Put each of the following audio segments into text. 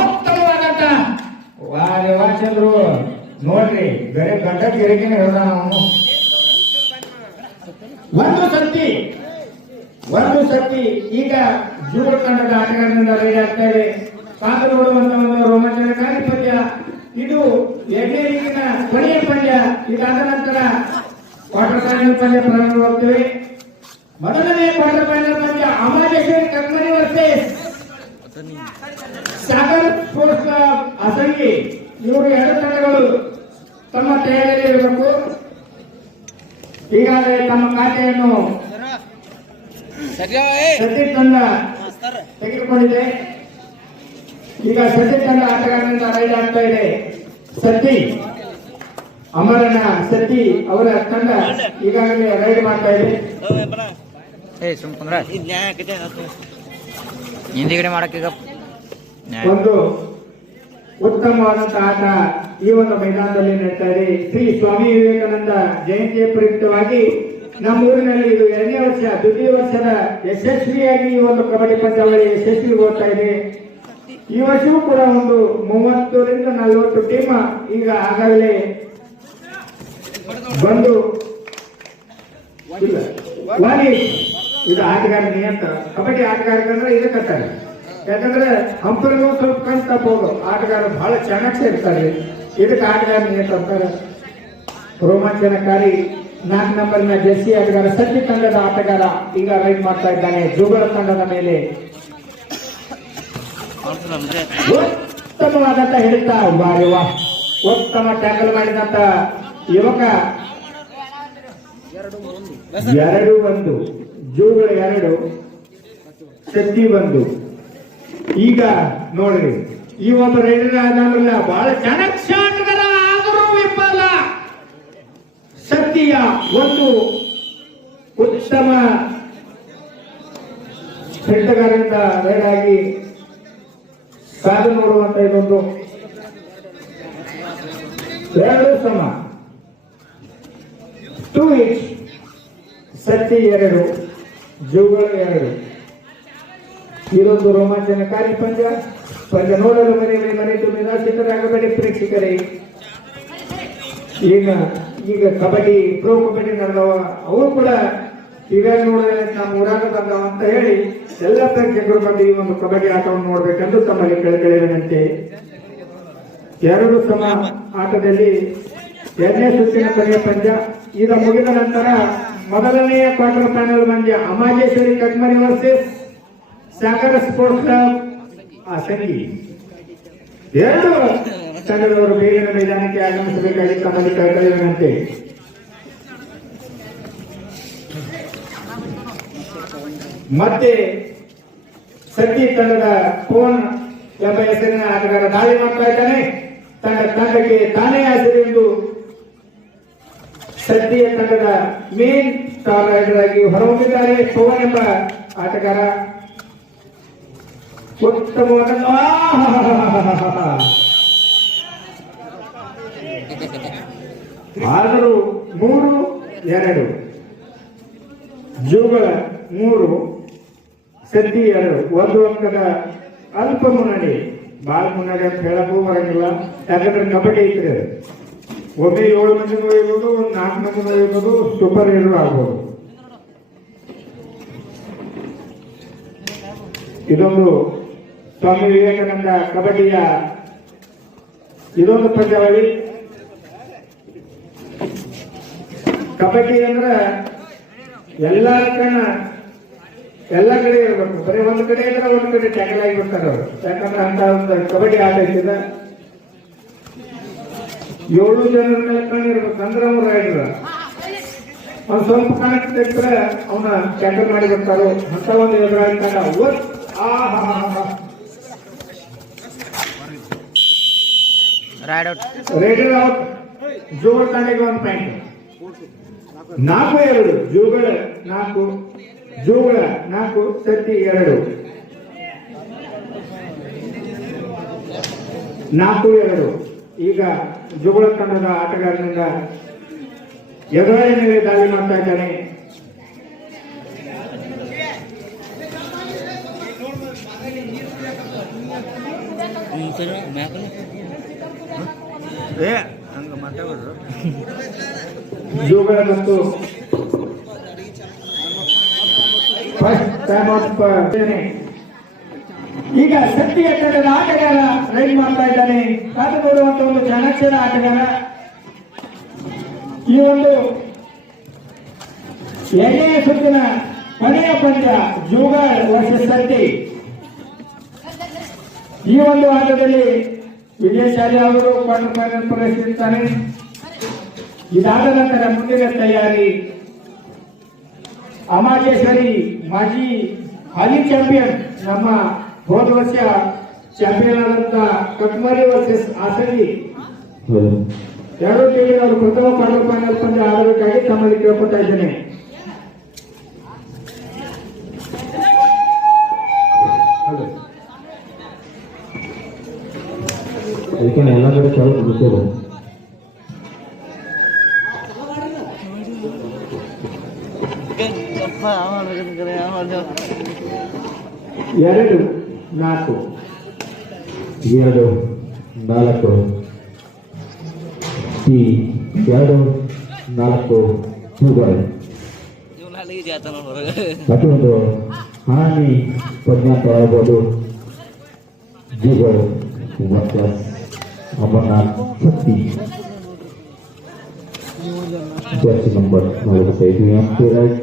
ಉತ್ತಮವಾದಂತ ಚಂದ್ರು ನೋಡ್ರಿ ಬೇರೆ ಗಂಡ ಗಿರಿಕಿನ ಹೇಳ್ದ ನಾವು ಒಂದು ಸತಿ ಈಗ ಜೂಡ ತಂಡದ ಆಟಗಾರರಿಂದ ರೈಡ್ ಆಗ್ತಾ ಇದೆ. ಕಾದು ನೋಡುವಂತ ಒಂದು ರೋಮಾಂಚನಕಾರಿ ಪಂದ್ಯ ಇದು. ಎರಡನೇ ಲೀಗಿನ ಕೊನೆಯ ಪಂದ್ಯ. ಇದಾದ ನಂತರ ಕ್ವಾರ್ಟರ್ ಫೈನಲ್ ಪಂದ್ಯ ಪ್ರಾರಂಭವಾಗ್ತವೆ. ಮೊದಲನೇ ಕ್ವಾರ್ಟರ್ ಫೈನಲ್ ಪಂದ್ಯ ಅಮಾದೇಶ್ವರಿ ಕಗ್ಮರಿ ವರ್ಸಸ್ ಸಾಗರ್ ಸ್ಪೋರ್ಟ್ಸ್ ಕ್ಲಬ್ ಅಸಂಗಿ. ಇವರು ಎರಡು ತಂಡಗಳು ತಮ್ಮ ತಯಾರಿಯಲ್ಲಿ ಇರಬೇಕು. ಈಗಾಗಲೇ ತಮ್ಮ ಖಾತೆಯನ್ನು ಸತೀಶ್ ತಂಡ ತೆಗೆದುಕೊಂಡಿದೆ. ಈಗ ಸತೀಶ್ ತಂಡ ಆಟಗಾರರಿಂದ ರೈಡ್ ಆಗ್ತಾ ಇದೆ. ಸತಿ ಅಮರನ ಸತಿ ಅವರ ತಂಡ ಈಗಾಗಲೇ ರೈಡ್ ಮಾಡ್ತಾ ಇದೆ. ಹಿಂದಿಗಡೆ ಮಾಡಕ್ಕೆ ಒಂದು ಉತ್ತಮವಾದಂತಹ ಆಟ ಈ ಒಂದು ಮೈದಾನದಲ್ಲಿ ನಡೀತಾ ಇದೆ. ಶ್ರೀ ಸ್ವಾಮಿ ವಿವೇಕಾನಂದ ಜಯಂತಿಯ ಪ್ರಯುಕ್ತವಾಗಿ ನಮ್ಮ ಊರಿನಲ್ಲಿ ಇದು ಎರಡನೇ ವರ್ಷ, ದ್ವಿತೀಯ ವರ್ಷದ ಯಶಸ್ವಿಯಾಗಿ ಈ ಒಂದು ಕಬಡ್ಡಿ ಪಂದ್ಯಾವಳಿ ಯಶಸ್ವಿ ಹೋಗ್ತಾ ಇದೆ. ಈ ವರ್ಷವೂ ಕೂಡ ಒಂದು 30ರಿಂದ 40 ಟೀಮ್ ಈಗ ಆಗಾಗಲೇ ಬಂದು ಇದು ಆಟಗಾರ ನಿಯಂತ. ಕಬಡ್ಡಿ ಆಟಗಾರಕಂದ್ರೆ ಇದಕ್ಕಂತಾರೆ. ಯಾಕಂದ್ರೆ ಹಂಪರಿಗೂ ಸ್ವಲ್ಪ ಕಣ್ ತಪ್ಪಬಹುದು. ಆಟಗಾರ ಬಹಳ ಚೆನ್ನಾಗಿ ಇರ್ತಾರೆ. ಇದಕ್ಕೆ ಆಟಗಾರ ನಿಯಂತ ಅಂತಾರೆ. ರೋಮಾಂಚನಕಾರಿ 4 ನಂಬರ್ನ ಜೆರ್ಸಿ ಆಟಗಾರ ಸತ್ತಿ ತಂಡದ ಆಟಗಾರ ಈಗ ರೈಡ್ ಮಾಡ್ತಾ ಇದ್ದಾನೆ ಜೋಗಳ ತಂಡದ ಮೇಲೆ. ಉತ್ತಮವಾದಂತ ಹಿಡಿತ, ಉತ್ತಮ ಟ್ಯಾಕಲ್ ಮಾಡಿದಂತ ಯುವಕ. 2-1 ಜೋಗಳ 2 ಸತ್ತಿ 1. ಈಗ ನೋಡ್ರಿ ಈ ಒಂದು ರೈಡರ್ ಆದಾಗಲ್ಲ ಬಹಳ ಚೆನ್ನಾಗಿ ಆಟಗಾರ ಆದರೂ ವಿಫಲ. ಸತ್ಯ ಒಂದು ಉತ್ತಮ ಹಿಡಿತಗಾರರಿಂದ ರೈಡ್ ಆಗಿ ಕಾದು ನೋಡುವಂತ ಇದೊಂದು 2 ಸಮ 2-8 ಸತ್ಯ 2 ಜೋಗಳ 2. ಇದೊಂದು ರೋಮಾಂಚನಕಾರಿ ಪಂದ್ಯ ನೋಡಲು ಮನೆಯದು ನಿರಾಶಿತರಾಗಬೇಡಿ ಪ್ರೇಕ್ಷಕರೇ. ಈಗ ಕಬಡ್ಡಿ ಪ್ರೋ ಕಬಡ್ಡಿ ನಡೆದವ, ಅವು ಕೂಡ ಇವಾಗ ನೋಡಿದ್ರೆ ನಮ್ಮ ಊರಾಗ ಬಂದವ ಅಂತ ಹೇಳಿ ಎಲ್ಲ ಪ್ರೇಕ್ಷಕರು ಬಂದು ಈ ಒಂದು ಕಬಡ್ಡಿ ಆಟವನ್ನು ನೋಡ್ಬೇಕೆಂದು ತಮ್ಮಲ್ಲಿ ಕೆಳಗಡೆ ವಿನಂತಿ. 2 ಸಮ ಆಟದಲ್ಲಿ 2ನೇ ಸುತ್ತಿನ ಕೊನೆಯ ಪಂದ್ಯ. ಈಗ ಮುಗಿದ ನಂತರ ಮೊದಲನೆಯ ಕ್ವಾರ್ಟರ್ ಫೈನಲ್ ಪಂದ್ಯ ಅಮಾದೇಶ್ವರಿ ಕಗ್ಮರಿ ವರ್ಸಸ್ ಸಾಗರ ಸ್ಪೋರ್ಟ್ಸ್ ಕ್ಲಬ್ ಅಸಂಗಿ. 2 ತಂಡದವರು ಬೇಗನೆ ಮೈದಾನಕ್ಕೆ ಆಗಮಿಸಬೇಕಾಗಿ ತಮ್ಮಲ್ಲಿ ಕೆಳಗಡೆ ವಿನಂತಿ. ಮತ್ತೆ ಸತ್ತಿ ತಂಡದ ಫೋನ್ ಎಂಬ ಹೆಸರಿನ ಆಟಗಾರ ದಾಳಿ ಮಾಡ್ತಾ ಇದ್ದಾನೆ. ತಂಡಕ್ಕೆ ತಾನೇ ಹೆಸರೆಂದು ಸದ್ಯ ತಂಡದ ಮೇನ್ ಸ್ಟಾರ್ ರೈಡರ್ ಆಗಿ ಹೊರಹೊಮ್ಮಿದ್ದಾರೆ ಪವನ್ ಎಂಬ ಆಟಗಾರ. ಉತ್ತಮವಾದ ಆದರೂ 3-2 ಜೋಗಳ 3 ಸದ್ದಿ 2. 1 ಅಂಕದ ಅಲ್ಪ ಮುನ್ನಡೆ. ಬಾಳ ಮುನ್ನಡೆ ಅಂತ ಹೇಳಕ್ಕೂ ಬರಂಗಿಲ್ಲ. ಯಾಕಂದ್ರೆ ಕಬಡ್ಡಿ ಐತ್ರಿ. ಒಮ್ಮೆ 7 ಮಂದಿ ಒಯ್ಯಬಹುದು, 4 ಮಂದಿ ಒಯ್ಯಬಹುದು, ಸೂಪರ್ ಹೀರೋ ಆಗ್ಬೋದು. ಇದೊಂದು ಸ್ವಾಮಿ ವಿವೇಕಾನಂದ ಕಬಡ್ಡಿಯ ಇದೊಂದು ಪಂದ್ಯಾವಳಿ. ಕಬಡ್ಡಿ ಅಂದ್ರೆ ಎಲ್ಲ ಕಡೆ ಇರಬೇಕು. ಬರೀ ಒಂದು ಕಡೆ ಇದ್ರೆ ಒಂದು ಕಡೆ ಟ್ಯಾಕಲ್ ಆಗಿಬಿಡ್ತಾರೆ ಅವರು. ಯಾಕಂದ್ರೆ ಅಂತ ಒಂದು ಕಬಡ್ಡಿ ಆಟ ಇರ್ತದೆ. 7 ಜನರ ಮೇಲೆ ಕಣ್ಣಿರ್ಬೇಕು ಅಂದ್ರೆ ಅವ್ರು ರೈಡ್ರ. ಅವ್ನು ಸ್ವಲ್ಪ ಕಣಕ್ಕೆ ತೆಗೆದ್ರೆ ಅವನ ಟ್ಯಾಕಲ್ ಮಾಡಿ ಬಿಡ್ತಾರೋ ಅಂತ ಒಂದು ಎದುರಾಗಿದ್ದಾಗ ರೈಡರ್ ಔಟ್. ಜೋಗಳ ತಂಡಕ್ಕೆ 1 ಪಾಯಿಂಟ್. 4-2 ಜೋಗಳ 4 ಸತ್ತಿ 2. 4-2 ಈಗ ಜೋಗಳ ತಂಡದ ಆಟಗಾರನಿಂದ ಎದುರಾಳಿ ಮೇಲೆ ದಾಳಿ ಮಾಡ್ತಾ ಇದ್ದಾನೆ. ಜೋಗಳ ಮತ್ತು ಫಸ್ಟ್ ಟೈಮ್ ಆಫ್ ಈಗ ಶಕ್ತಿ ಎತ್ತರದ ಆಟಗಾರ ರೈಡ್ ಮಾಡ್ತಾ ಇದ್ದಾನೆ. ಕಾದು ನೋಡುವಂತ ಒಂದು ಚಾಣಾಕ್ಷರ ಆಟಗಾರ. ಈ ಒಂದು ಎರಡನೇ ಸುತ್ತಿನ ಕೊನೆಯ ಪಂದ್ಯ ಜೋಗಾಳ್ ವರ್ಸಸ್ ಶಕ್ತಿ. ಈ ಒಂದು ಆಟದಲ್ಲಿ ವಿಜಯಶಾಲಿ ಅವರು ಕ್ವಾರ್ಟರ್ ಫೈನಲ್ ಪ್ರವೇಶಿಸುತ್ತಾರೆ. ಇದಾದ ನಂತರ ಮುಂದಿನ ತಯಾರಿ ಅಮಾಜೇಶ್ವರಿ ಮಾಜಿ ಹಾಲಿ ಚಾಂಪಿಯನ್, ನಮ್ಮ ಹೋದ ವರ್ಷ ಚಾಂಪಿಯನ್ ಆದಂತ ಕಟ್ಮರಿ ವರ್ಸಸ್ ಆಸಗಿ. ಎರಡು ಟೀಮಿನವರು ಪ್ರಥಮ ಕ್ವಾರ್ಟರ್ ಫೈನಲ್ ಪಂದ್ಯ ಆಡಬೇಕಾಗಿ ತಮ್ಮಲ್ಲಿ ಕೇಳ್ಕೊತಾ ಇದ್ದೇನೆ. ಎಲ್ಲ ಕಡೆ ಸ್ವಲ್ಪ ಗೊತ್ತಿದೆ. ಎರಡು ನಾಲ್ಕು 2 4 2 4 ಜೋಗಾಳ್. ಪ್ರತಿಯೊಂದು ಹಾನಿ ಪದ್ನಾಲ್ಕು ಆಗ್ಬೋದು. ಜೋಗಾಳ್ versus Amarnath Shakti. Jersey number 45 MP right.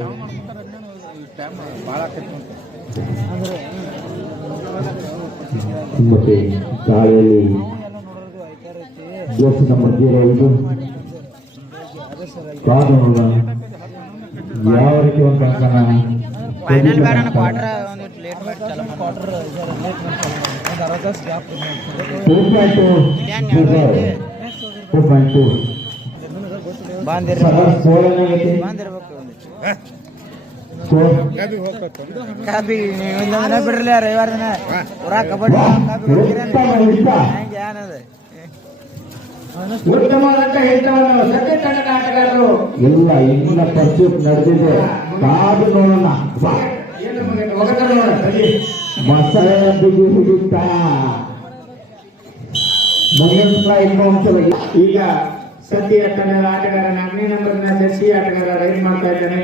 ಮತ್ತೆ ಗಾಳಿಯಲ್ಲಿ ಜರ್ಸಿ ನಂಬರ್ 05 ಕಾನೂನು ಯಾವ ರೀತಿ ಒಂದು ಅಂಕನ ಫೈನಲ್ ಬೇಡ ಕ್ವಾರ್ಟರ್ ಒಂದು ಲೇಟ್ ಮಾಡಿ ಚಾಲು ಕ್ವಾರ್ಟರ್ 4.2 ಬಿಡ್ರಲ್ಲ ರವಿವಾರ ದಿನ ಪೂರಾ ಕಬಡ್ಡಿ ಉತ್ತಮವಾದಂತ ಹಿಡಿತವನ್ನು ಸತ್ಯ ತಂಡದ ಆಟಗಾರರು ಇಲ್ಲ ಇನ್ನ ಪರ್ಚೂಟ್ ನಡೆದಿದೆ. ಕಾದು ನೋಡೋಣ. ಮಸಾಲೆ ಬಿಗಿ ಹಿಡಿತಾ ಈಗ ಸದ್ಯ ತಂಡದ ಆಟಗಾರ 4ನೇ ನಂಬರ್ನ ಜರ್ಸಿ ಆಟಗಾರ ರೈಡ್ ಮಾಡ್ತಾ ಇದ್ದಾನೆ.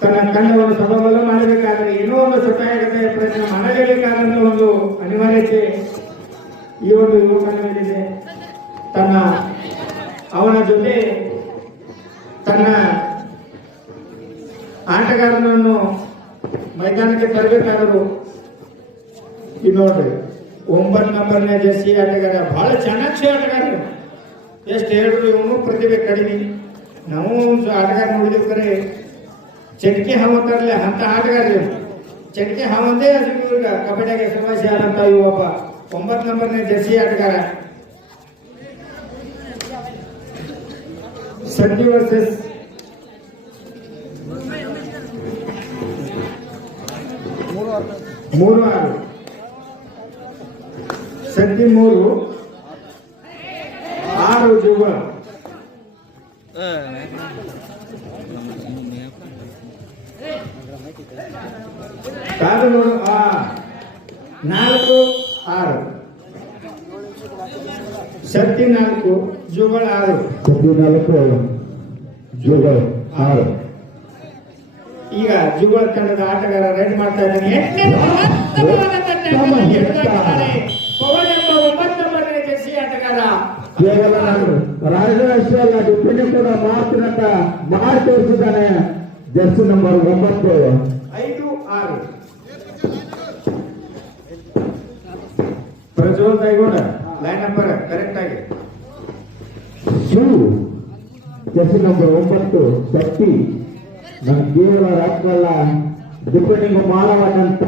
ತನ್ನ ತಂಡವನ್ನು ಸಬಲ ಮಾಡಬೇಕಾದ್ರೆ ಏನೋ ಒಂದು ಸಹಾಯಕತೆಯ ಪ್ರಯತ್ನ ಮಾಡಲೇಬೇಕಾದಂತ ಒಂದು ಅನಿವಾರ್ಯತೆ ಈ ಒಂದು ಯುವಕನಿದೆ. ಅವನ ಜೊತೆ ತನ್ನ ಆಟಗಾರನನ್ನು ಮೈದಾನಕ್ಕೆ ತರಬೇಕಾದರು. ಇದು ನೋಡ್ರಿ 9 ನಂಬರ್ನ ಜರ್ಸಿ ಆಟಗಾರ ಬಹಳ ಚಾಣಾಕ್ಷ ಆಟಗಾರರು. ಎಷ್ಟು ಹೇಳಿದ್ರು ಇವನು ಪ್ರತಿಭೆ ಕಡಿಮೆ. ನಾವು ಆಟಗಾರ ನೋಡಿದ್ರೆ ಚಟ್ಕಿ ಹಾವು ಅಂತಾರಲ್ಲ ಅಂತ ಆಟಗಾರ. ಚಟ್ಕಿ ಹಾವು ಅಂದೇ ಇವ್ರಿಗೆ ಕಬಡ್ಡಿಯಾಗ ಸಮಸ್ಯೆ ಆದಂತ ಇವಪ್ಪ 9 ನಂಬರ್ನ ಜರ್ಸಿ ಆಟಗಾರ. ಸದ್ಯ ವರ್ಸಸ್ ಮೂರು 6 ಸದ್ಯ 3 6 ಜೋಗಾಳ್. ಕಾದು ನೋಡು 4 6 ಸದ್ಯ 4 ಜೋಗಾಳ್ 6 ಜೋಗಾಳ್ 6. ಈಗ ಜೋಗಾಳ್ ತಂಡದ ಆಟಗಾರ ರೈಡ್ ಮಾಡ್ತಾ ಇದ್ದಾನೆ. ಪವನ್ ಎಂಬ 9 ನಂಬರ್ನ ಜರ್ಸಿ ಆಟಗಾರ ಕೇವಲ ರಾಜರಾಷ್ಟ್ರ ಅಲ್ಲ ಡಿಪೆಂಡ್ ಕೂಡ ಮಾಡ್ತೀನಂತ ಮಾಡಿ ತೋರಿಸಿದ್ದಾನೆ. ಜರ್ಸಿ ನಂಬರ್ 9 5 6 ಪ್ರಜ್ವಲ್ ಕೈಗೋಡ ಲೈನ್ ನಂಬರ್ ಕರೆಕ್ಟ್ ಆಗಿ. Jersey number 9 Shakti. ನನ್ ಕೇವಲ ರಾಷ್ಟ್ರಲ್ಲ ಡಿಪೆಂಡಿಂಗ್ ಮಾಡವನ್ನಂತ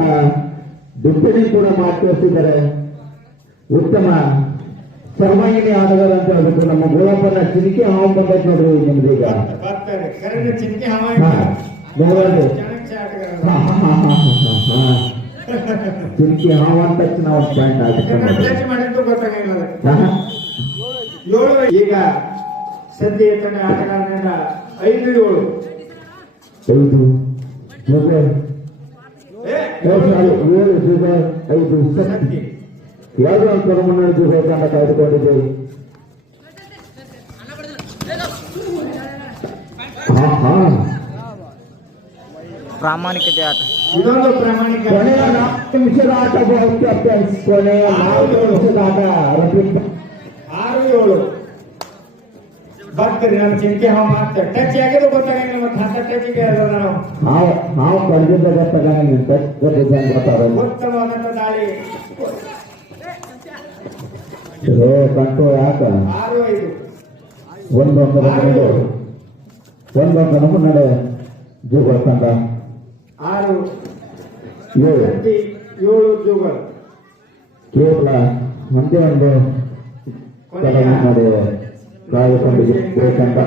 ಡಿಪೆಂಡಿಂಗ್ ಕೂಡ ಮಾಡಿ ತೋರಿಸಿದ್ದಾರೆ. ಉತ್ತಮ ಸರ್ವಾಂಗೀಣಿ ಆಟಗಾರ ಅಂತ ಹೇಳ್ಬೇಕು. ನಮ್ಮ ಗೋಳಪ್ಪನ ಚಿನಿಕೆ ಹಾವು ಬಂದೈತೆ ನೋಡ್ರಿ ನಿಮ್ದೀಗ. ಚಿಂತೆ ಚಿನಿಕೆ ಹಾವು ಅಂತ ತಕ್ಷಣ ಒಂದು ಪಾಯಿಂಟ್ ಆಗುತ್ತೆ. ಈಗ ಸದ್ಯ ತಂಡ ಆಟಗಾರರಿಂದ 5 7 ಜೋಗಾಳ್ 5 ಶಕ್ತಿ. ಎರಡು ಅಂಕದ ಮುನ್ನಡೆದು ಬೇಕಂತ ಕಾಯ್ದುಕೊಂಡಿದ್ದೇವೆ. ಪ್ರಾಮಾಣಿಕತೆ ಆಟ. ಇದೊಂದು ಪ್ರಾಮಾಣಿಕ ಕೊನೆಯ 4 ನಿಮಿಷದ ಆಟ ಕ್ಯಾಪ್ಟನ್ಸ್. ಕೊನೆಯ 4 ನಿಮಿಷದ ಆಟ. 6-7 ಬರ್ತೀರಿ. ನಮ್ಮ ಚಿಂತೆ ಹಾವು ಮಾತ್ರ ಟಚ್ ಆಗಿದ್ದು ಗೊತ್ತಾಗಂಗಿಲ್ಲ. ಮತ್ತೆ ಹಂತ ಟಚ್ಗೆ ನಾವು ಕಳೆದಿದ್ದ ಗೊತ್ತಾಗಲ್ಲ. ಉತ್ತಮವಾದಂತ ದಾಳಿ. ಕಂಟು ಯಾಕ 6-5 ಒಂದೊಂದು ಮುನ್ನಡೆ ಜೂಗಲ್ಕಂತ 6-7 ಜೂಗಲ್. ಕೇವಲ ಒಂದೇ ಒಂದು ಮುನ್ನಡೆ ಕಾಯ್ದುಕೊಂಡಿದ್ದೇಕಂತ.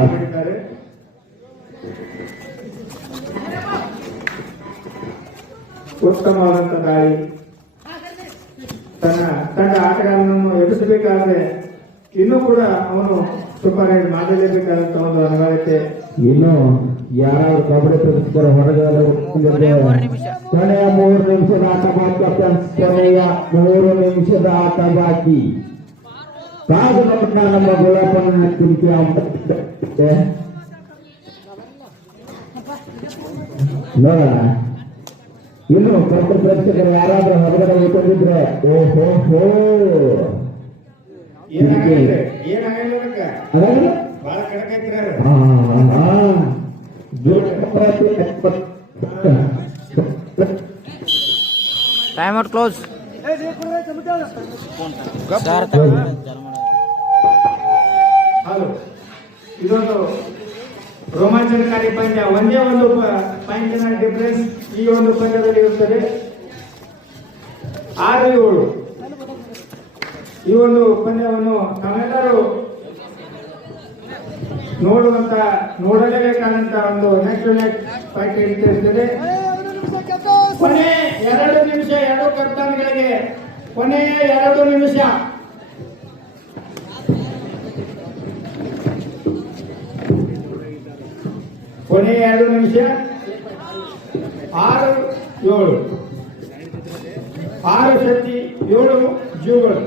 ಉತ್ತಮವಾದಂತ ದಾಳಿ. ತನ್ನ ತಂಡ ಆಟಗಾರನನ್ನು ಎದುರಿಸಬೇಕಾದ್ರೆ ಇನ್ನೂ ಕೂಡ ಅವನು ಸೂಪರ್ ರೈಡ್ ಮಾಡಲೇಬೇಕಾದಂತ ಒಂದು ಅನಿವಾರ್ಯತೆ. ಇನ್ನು ಯಾರಾದ್ರೂ ಕಬಡ್ಡಿ ಪ್ರತಿಸ್ಪರ್ಧೆ ಹೊರಗೆ ಕೊನೆಯ 3 ನಿಮಿಷ. ಕೊನೆಯ 3 ನಿಮಿಷದ ಆಟ ಬಾಕಿ. ಕೊನೆಯ 3 ನಿಮಿಷದ ಆಟ ಬಾಕಿ. ಕಾದು ನಮ್ಮ ಗುಲಾಪನ ತಿರುಗಿ ನೋಡೋಣ. ಇನ್ನು ಕಬಡ್ಡಿ ಪ್ರೇಕ್ಷಕರು ಯಾರಾದ್ರೂ ಹೊರಗಡೆ ಉಳ್ಕೊಂಡಿದ್ರೆ ಓಹೋ ಬಹಳ ಕಡಕೈತಿ. Time out close. ಹೌದು, ಇದೊಂದು ರೋಮಾಂಚನಕಾರಿ ಪಂದ್ಯ. ಒಂದೇ ಒಂದು ಪಾಯಿಂಟಿನ ಡಿಫರೆನ್ಸ್ ಈ ಒಂದು ಪಂದ್ಯದಲ್ಲಿ ಇರುತ್ತದೆ. 6-7 ಈ ಒಂದು ಪಂದ್ಯವನ್ನು ತಾವೆಲ್ಲರೂ ನೋಡಲೇಬೇಕಾದಂತ ಒಂದು ನೆಕ್ಸ್ಟ್ ಫೈಟ್ ಇರ್ತದೆ. ಕೊನೆ 2 ನಿಮಿಷ 2 ಕಪ್ತಾನ್ಗಳಿಗೆ. ಕೊನೆ 2 ನಿಮಿಷ. ಕೊನೆ 2 ನಿಮಿಷ. 6-7 6-7 ಜೂಗಳು.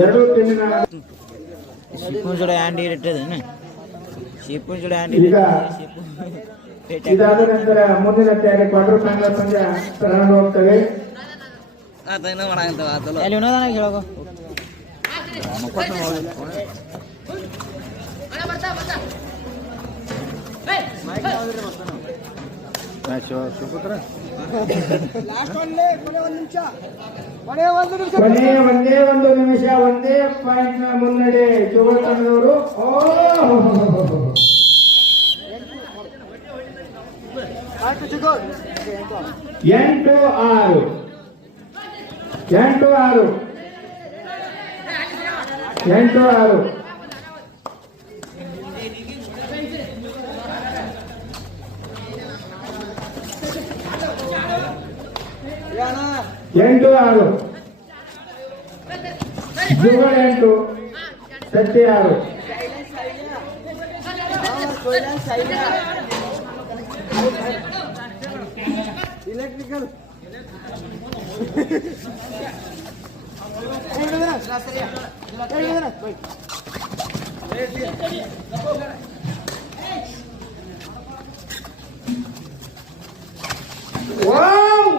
ಎರಡು ಟೀಮಿನ ಶಿಪುನ್ ಜೋಡ ಹ್ಯಾಂಡ್ ಇರ್ತದೇನು? ಶಿಪುನ್ ಜೋಡ ಹ್ಯಾಂಡ್ ಈಗ ಇದಾದ ನಂತರ ಮುಂದಿನ ತಯಾರಿ ಕ್ವಾರ್ಟರ್ ಫೈನಲ್ ಪಂದ್ಯ ಪ್ರಾರಂಭ ಹೋಗ್ತವೆ. ಅಲ್ಲಿ ವಿನೋದನ ಹೇಳೋದು. ಕೊನೆ ಒಂದೇ ಪಾಯಿಂಟ್ ನ ಮುನ್ನಡೆ ಜೋಳ ತಂಡದವರು. 8-6 ಜೋಳ 8 7 6. ವಾವ್!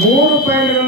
3 ಪಾಯಿಂಟ್